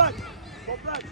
Toprak. Toprak.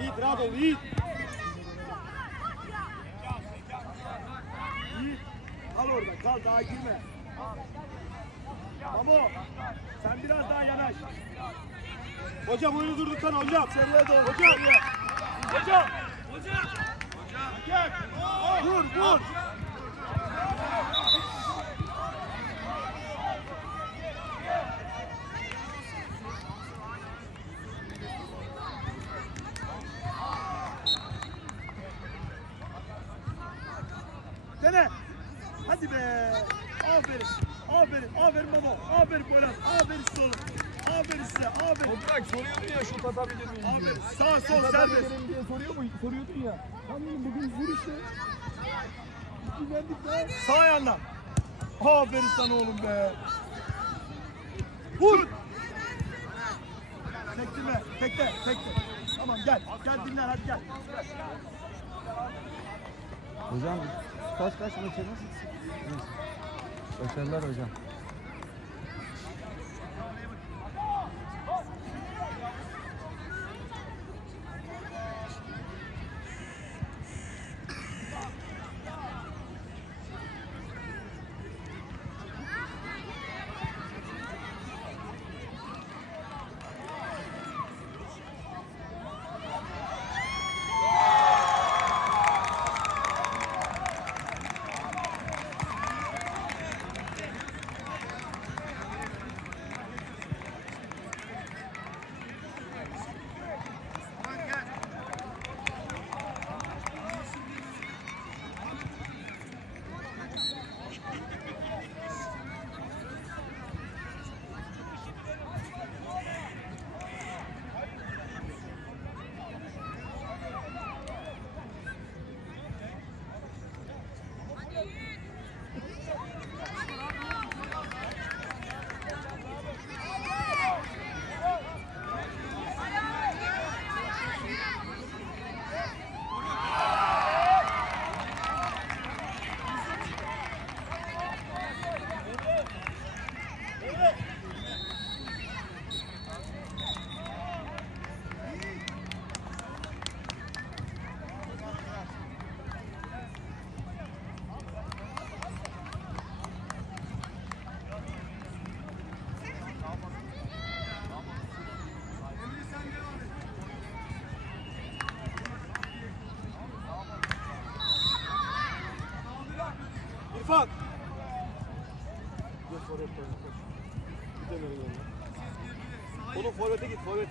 Yiğit rahat ol Yiğit. Yiğit. Kal orada kal daha girme. Mamo sen biraz daha yanaş. Hocam oyunu durdursana hocam. Seriye doğru. Hocam. Hocam. Hocam. Gel. Vur vur. Dene. Hadi be. Aferin. Aferin. Baba. Aferin Poyraz. Aferin oğlum. Aferin size. Aferin. Toprak soruyordun ya şut atabilir miyim diye. Aferin. Sağ sol Şut serbest. atabilirim diye soruyor mu? Soruyordun ya. Tam dedim bugün vur işte. Güvendik lan. Sağ ayağından. Aferin sana oğlum be. Vur. Tekme. Tekte. Tekte. Tamam gel. Gel dinlen hadi gel. Hocam kaç kaç maçınız? Başarılar hocam.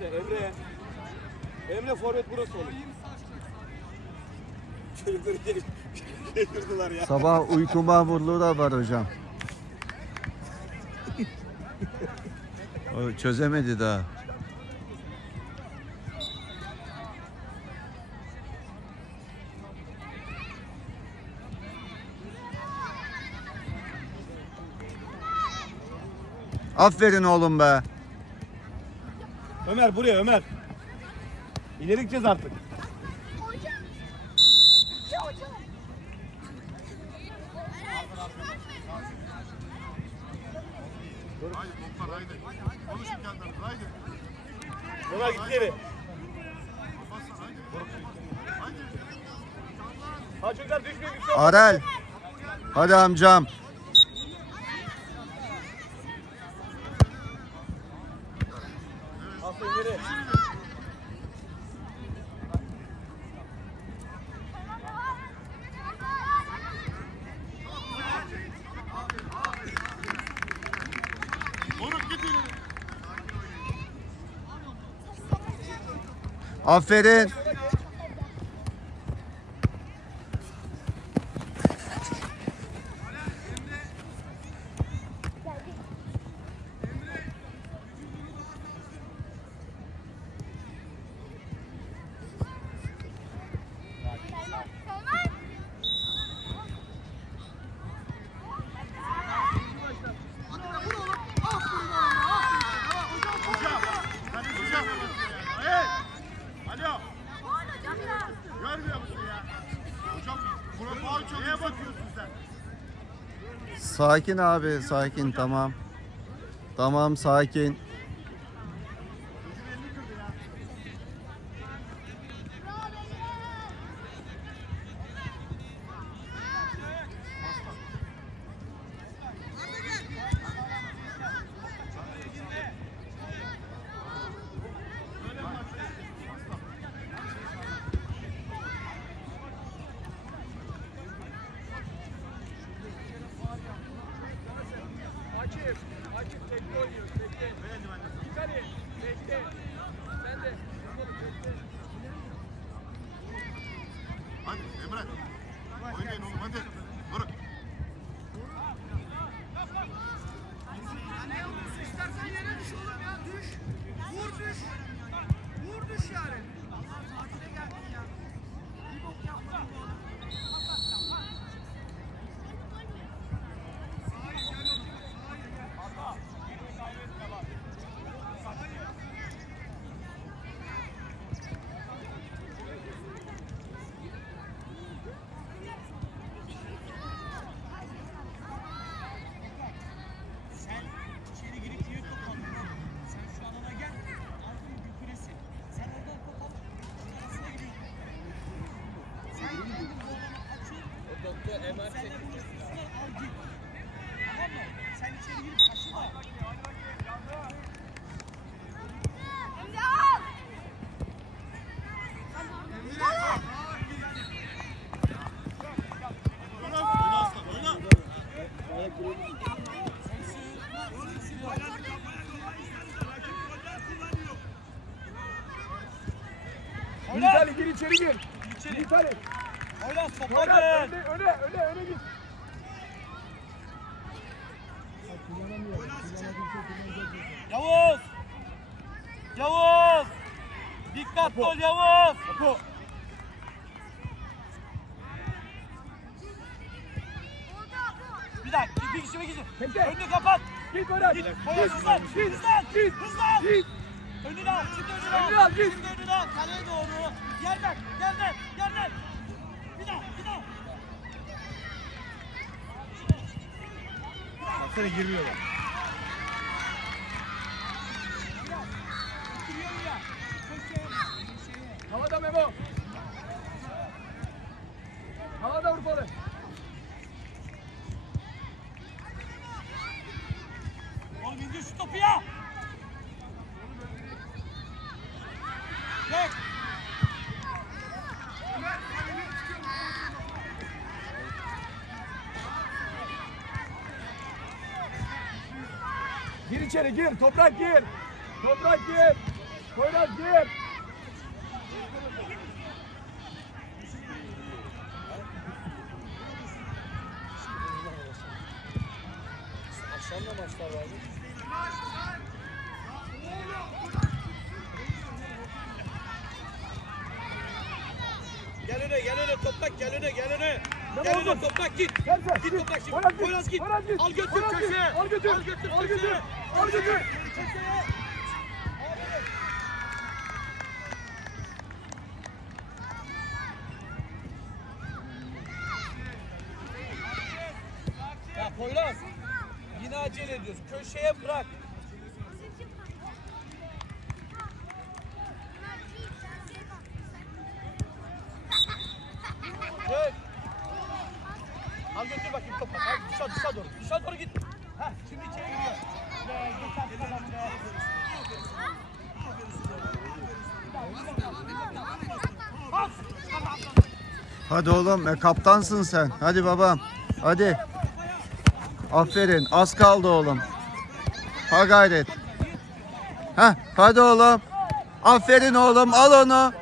Forvete. Emre. Emre forvet burası oğlum. Çocukları gelip şaşırdılar ya. Sabah uyku mahmurluğu da var hocam. o çözemedi daha. Aferin oğlum be. Ömer buraya Ömer. İleri gideceğiz artık. Haydi toplar haydi. Git geri. Arel. Hadi amcam. Aferin. Sakin abi sakin tamam. Tamam sakin. Emma Yavuz. Yavuz. Dikkatli ol Yavuz. Topu. Bir dakika. Bir kişi bir kişi. Önünü kapat. Git Poyraz. Git. Poyraz hızlan. Hızlan. Git. Hızlan. Git. Önünü al. Şimdi önünü al. Önünü al, git. Şimdi önünü al. Kaleye doğru. Yerden. Yerden. Yerden. Bir daha. Bir daha. Baksana girmiyorlar. Giriyor ya. Köşeye. Köşeye. Havada Memo. Havada Urfalı. Oğlum indir şu topu ya. Çek. Gir içeri gir. Toprak gir. Toprak gir. Poyraz gir. Gel öne gel öne toprak gel öne gel öne. Ne Gel öne toprak git. Git toprak şimdi. Poyraz git. Al götür köşeye. Al götür. Al götür Al götür. Al götür. Köşeye. Ya Poyraz. Yine acele ediyorsun. Köşeye bırak. Gel. Al götür bakayım topu. Al dışarı dışarı doğru. Dışarı doğru git. Heh, şimdi içeri giriyor. Be, geç artık adam be. Bas. Hadi oğlum e, kaptansın sen. Hadi babam. Hadi. Aferin. Az kaldı oğlum. Ha gayret. Ha hadi oğlum. Aferin oğlum. Al onu.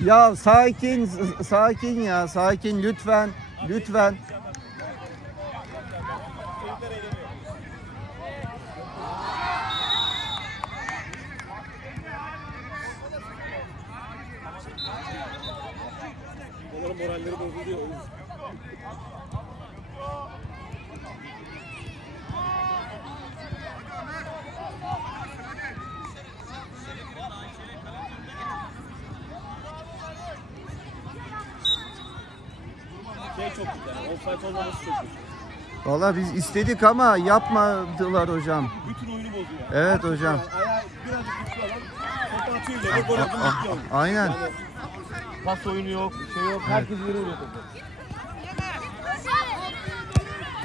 Ya sakin, sakin ya, sakin lütfen, lütfen. Çok güzel. Offside olmaması çok güzel. Valla biz istedik ama yapmadılar hocam. Bütün oyunu bozuyor. Evet hocam. Ayağı birazcık güçlü adam. Topu atıyor ileri. Gol atıyor. A- gidiyor. a- aynen. Yani pas oyunu yok. Şey yok. Herkes ileri vuruyor topu.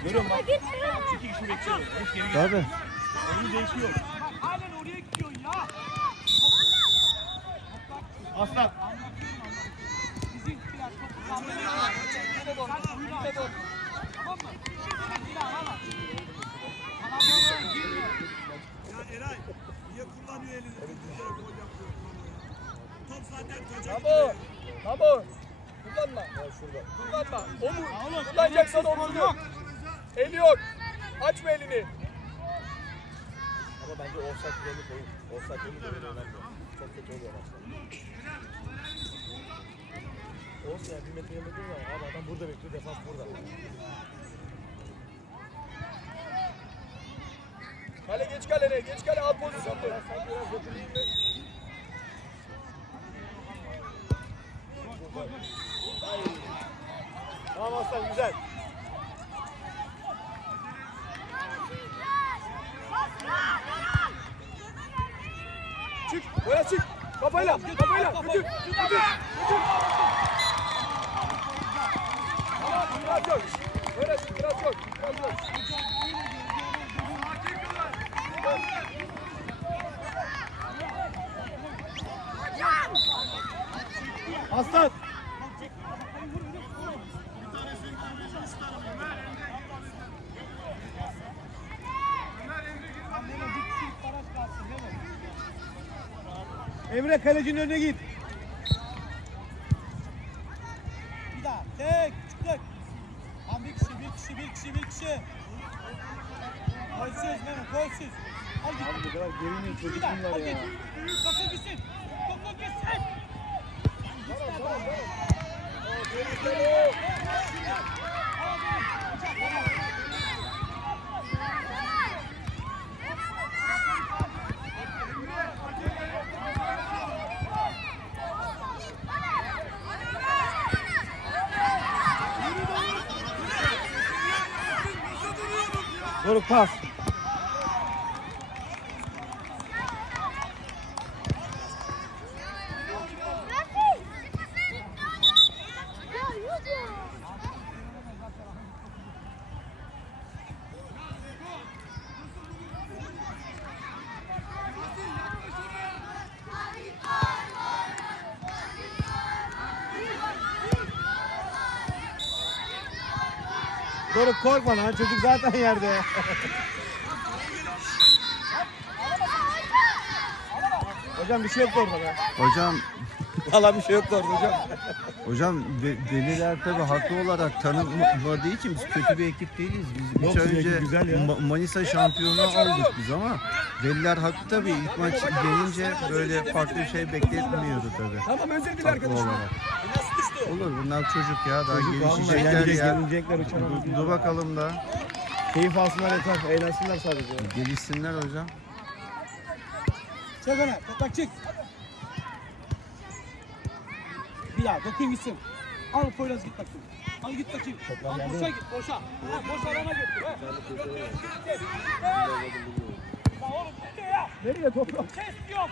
Görüyorum bak. İki kişi bekliyor. Hiç geri gel. Tabii. Oyunu değişiyor. Halen oraya gidiyorsun ya. Aslan. Offside kuralı koyun. Offside kuralı da önemli. Çok kötü oluyor maçlar. Olsun yani bir metre yok ama abi adam burada bekliyor, defans burada. Kale geç kalene. Geç kale al pozisyonda. Tamam Aslan güzel. Çık. Böyle çık. Kafayla. Kafayla. Götür. Götür. Götür. Tamam. Biraz yok. Böyle çık. Biraz yok. Biraz yok. Aslan. Emre kalecinin önüne git. pass Doruk korkma lan çocuk zaten yerde. Hocam bir şey yok orada be. Hocam Valla bir şey yok orada hocam. hocam ve- veliler tabii haklı olarak tanınmadığı için biz kötü bir ekip değiliz. Biz Yok, üç ay sizin önce ekip güzel ya. Ma- Manisa şampiyonu olduk biz ama veliler haklı tabii. İlk maç gelince böyle farklı bir şey bekletmiyordu tabii. Tamam özür dile Haklı arkadaşım. olarak. Olur bunlar çocuk ya daha Çocuk gelişecekler yenecek, ya. yenilecekler uçan. Dur, dur bakalım da. Keyif alsınlar yeter, eğlensinler sadece. Gelişsinler hocam. Çık öne. Toprak çık. Bir daha. Dokun gitsin. Al Poyraz git bakayım. Al git bakayım. Al boşa git. Boşa. Ha, boş alana git. Ha. Ya oğlum ne diyor ya? Nereye toprak? Ses yok.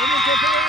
Vamos, não